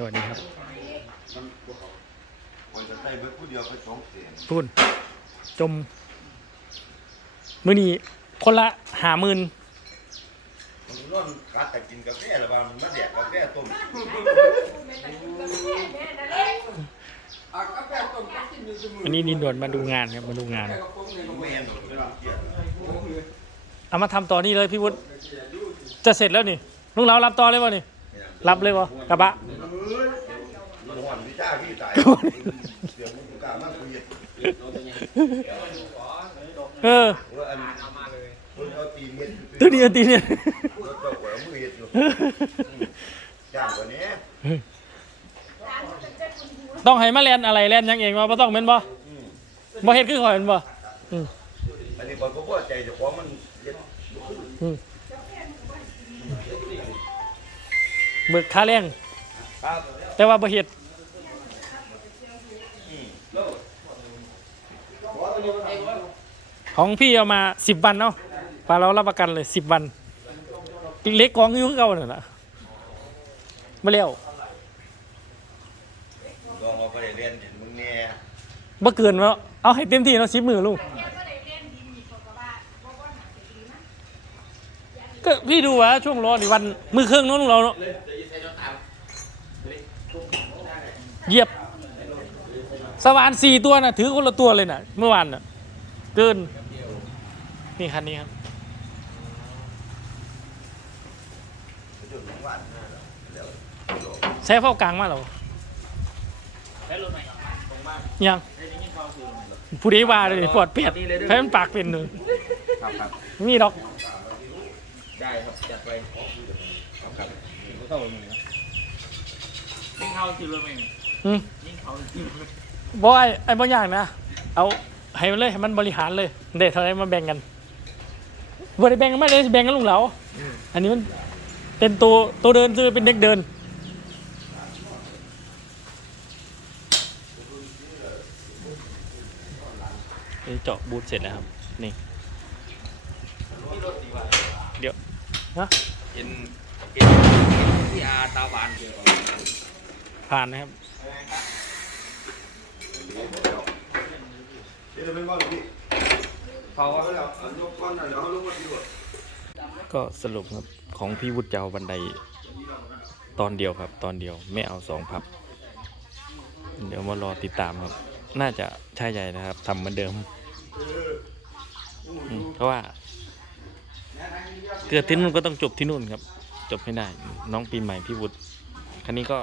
สวัสดีครับมันคนจะใส่เบิดผู้เดียวไปสองเสียนพูนจม มือนี้คนละหาหมื่นมันนอนกัดแต่กินกาแฟหรือว่ามันมาแดกกาแฟต้มอันนี้ดินด่วนมาดูงานครับมาดูงานไม่เห็นหรอกไม่รู้เกี่ยวเอามาทำต่อนี่เลยพี่วุฒิจะเสร็จแล้วนี่ลุงเรารับต่อเลยวะนี่ รับเลยวะกระบะมัน หอนวิชาพี่ตายเสียงมุกกล้ามากคุยเออว่าอันคนเขาตีเม็ดตัวนี้ตีเนี่ยรถเจ้าหัวมือเห็ดอยู่จ้างกว่านี้ต้องให้มาแลนอะไรแลนหยังเองวะบ่ต้องเป็นบ่บ่เฮ็ดคือข่อยเป็นบ่อันนี้คนก็พอใจเจะของมันเย็ดเบิกค่าแรงครับ แต่ว่าบ่เฮ็ดของพี่เอามาสิบวันเนาะปลาเรารับประกันเลยสิบวัน เล็กกองอยู่เก่านั่นน่ะมาแล้วลองเอาไปเรียนเห็นมึงเนี่ยบ่เกินแล้วเอาให้เต็มที่เนาะสิบมือลูกก็พี่ดูว่าช่วงรอนี่วันมือเครื่องนู้นเราเนาะ เหยียบ สว่านสี่ตัวน่ะถือคนละตัวเลยน่ะเมื่อวานน่ะเกิน นี่คันนี้ครับจุดของวันใช้เฝ้ากลางมาเหรอยังผู้ใดว่าเลยปวดเปียดแพ้มันปากเป็นเลยครับครับมีดอก ได้ครับจัดไปครับครับก็เข้าไปมือนะยิ่งเข้าคือเลยไหม อืมยิ่งเข้าคือเลยบอยไอ้บางอย่างนะ เอาให้มันเลยให้มันบริหารเลยเด็ดเท่าไหรมาแบ่งกันบริแบ่งกันไม่เลยแบ่งกันลุงเหลาอันนี้มันเป็นตัวตัวเดินคือเป็นเด็กเดินนี่เจาะบูทเสร็จแล้วครับ นี่ เดี๋ยวฮะเห็นเห็นที่อาตาหวานเดียวผ่านนะครับ เดี๋ยวเป็นว่าพี่เขาแล้วยกก้อนหน่อยเดี๋ยวเขาลงมาดูก็สรุปครับของพี่วุฒิเจะเอาบันไดตอนเดียวครับ ตอนเดียวไม่เอาสองพับ เดี๋ยวมารอติดตามครับ น่าจะใช่ใหญ่นะครับทำเหมือนเดิมอืมเพราะว่า เกิดที่นู่นก็ต้องจบที่นู่นครับ จบให้ได้ น้องปีใหม่พี่วุฒิคันนี้ก็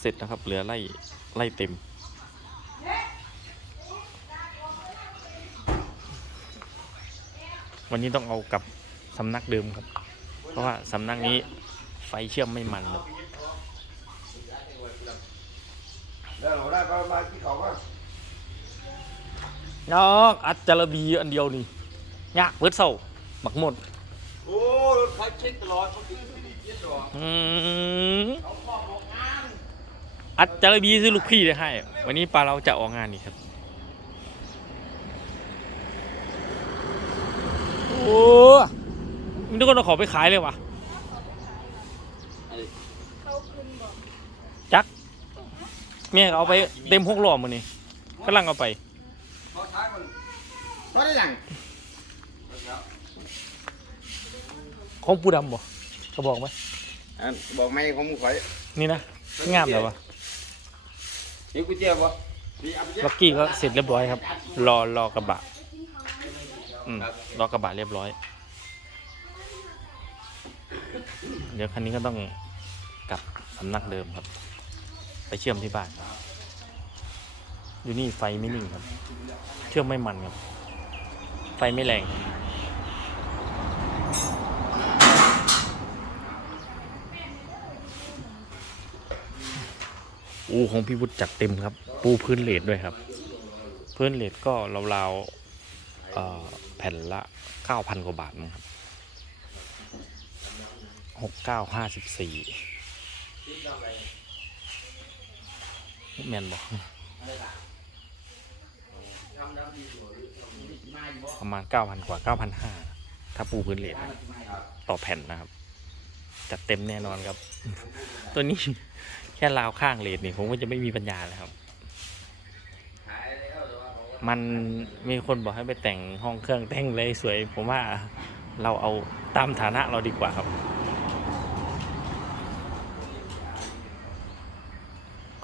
เสร็จนะครับ เหลือไล่ไล่เต็ม วันนี้ต้องเอากลับสำนักเดิมครับ เพราะว่าสำนักนี้ไฟเชื่อมไม่มันเลยแล้วเราได้ประมาณที่เขาก็ยอกอัดจารบีอันเดียวนี่ยากเบิดเศร้าบักหมดโอ้รถไฟเช็คตลอดเขาคือดีเจ็ดดอกอืม อัดจารบีซื้อลูกพี่เลยให้ วันนี้ปลาเราจะออกงานนี่ครับ โอ้มันทุกคนเอาของไปขายเลยวะจักเมียเขาเอาไปเต็มหกล้อมือนี่กำลังเอาไปตอนนี้หลังของปูดำบ่เขาบอกไหมบอกไม่ของมึงข่อยนี่นะงามแล้ววะ นี่กูเจ็บวะล็อกกี้ก็เสร็จเรียบร้อยครับ รอรอกระบะ อืมรอกระบะเรียบร้อย เดี๋ยวคันนี้ก็ต้องกลับสำนักเดิมครับ ไปเชื่อมที่บ้านอยู่นี่ไฟไม่นิ่งครับ เชื่อมไม่มันครับ ไฟไม่แรง อูของพี่วุฒิจัดเต็มครับ ปูพื้นเลดด้วยครับ พื้นเลดก็ราวๆแผ่นละเก้าพันกว่าบาทมั้งครับหกเก้าห้าสิบสี่แมนบอกประมาณเก้าพันกว่าเก้าพันห้าถ้าปูพื้นเลดต่อแผ่นนะครับ จัดเต็มแน่นอนครับ ตัวนี้ แค่ราวข้างเลนนี่ผมก็จะไม่มีปัญญาแล้วครับ มันมีคนบอกให้ไปแต่งห้องเครื่องแต่งเลยสวย ผมว่าเราเอาตามฐานะเราดีกว่าครับ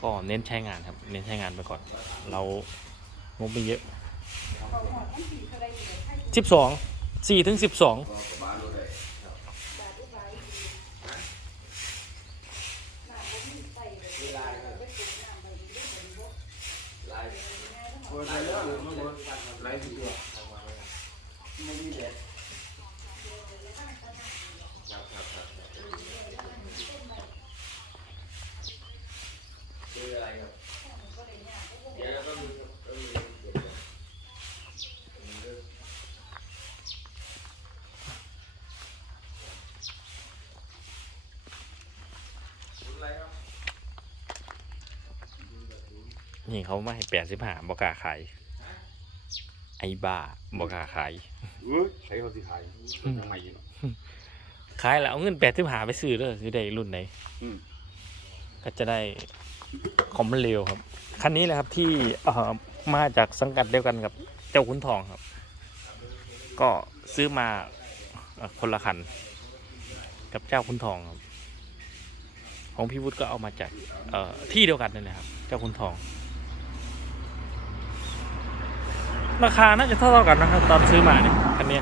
ก็เน้นใช้งานครับ เน้นใช้งานไปก่อน เรางบไม่เยอะสิบสองสี่ถึงสิบสอง นี่เขามาให้แปดสิบห้าบอกล้าขายไอ้บ้าบอกล้าขาย เอ้ยใช้เขาสิขายยังไงอยู่เนาะ ขายแล้วเอาเงินแปดสิบห้าไปซื้อเด้อซื้อได้รุ่นไหนอืม ก็จะได้คอมมันเร็วครับ คันนี้แหละครับที่เอ่อมาจากสังกัดเดียวกันกับเจ้าขุนทองครับ ก็ซื้อมาเอ่อคนละคัน กับเจ้าขุนทองครับ ของพี่วุฒิก็เอามาจากเอ่อที่เดียวกันนั่นแหละครับ เจ้าขุนทอง ราคาน่าจะเท่าๆกันนะครับ ตอนซื้อมาเนี่ยคันนี้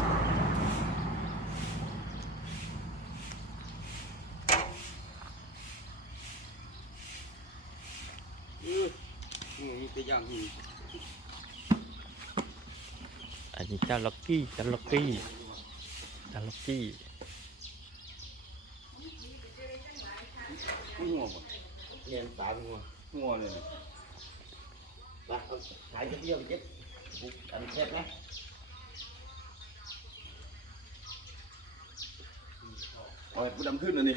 อันนี้เจ้าล็อกกี้เจ้าล็อกกี้เจ้าล็อกกี้หัวบ่เงินตามหัวหัวเลยนะเอาขายเยี่ยมเจ็ดบุก อันเช็ดไหมเอาไอ้ผู้ดำขึ้นอันนี้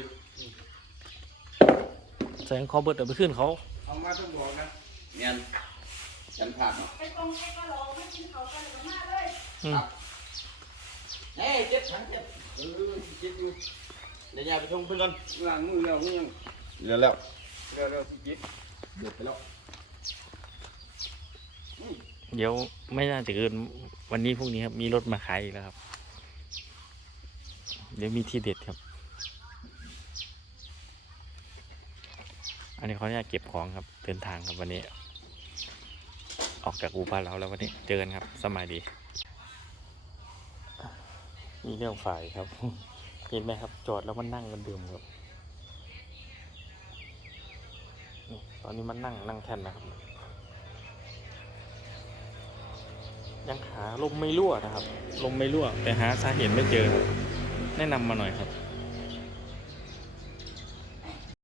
แสงคอเบิร์ดเอาไปขึ้นเขาเอามาต้องบอกนะเงินยันขาดเนาะไอ้ตรงไอ้กะโหลกมันกินเขากันกับมาเลยอืมเฮ้ยเจ็ดถังเจ็ดเออเจ็ดอยู่เดี๋ยวยายไปชงเพื่อนก่อนล้างมือแล้วยังเร็วแล้วเร็วเร็วสิเจ็ดเดือดไปแล้ว เดี๋ยวไม่น่าจะเกินวันนี้พรุ่งนี้ครับ มีรถมาขายอีกแล้วครับ เดี๋ยวมีที่เด็ดครับ อันนี้เขาเนี่ยเก็บของครับเดินทางครับวันนี้ ออกจากอู่บ้านเราแล้ววันนี้เจอกันครับ สมัยดี มีเรื่องฝ่ายครับ เห็นไหมครับ จอดแล้วมันนั่งมันดื่มครับ ตอนนี้มันนั่งนั่งแท่นนะครับ ยังหาลมไม่รั่วนะครับ ลมไม่รั่ว แต่หาสาเหตุไม่เจอครับ แนะนำมาหน่อยครับ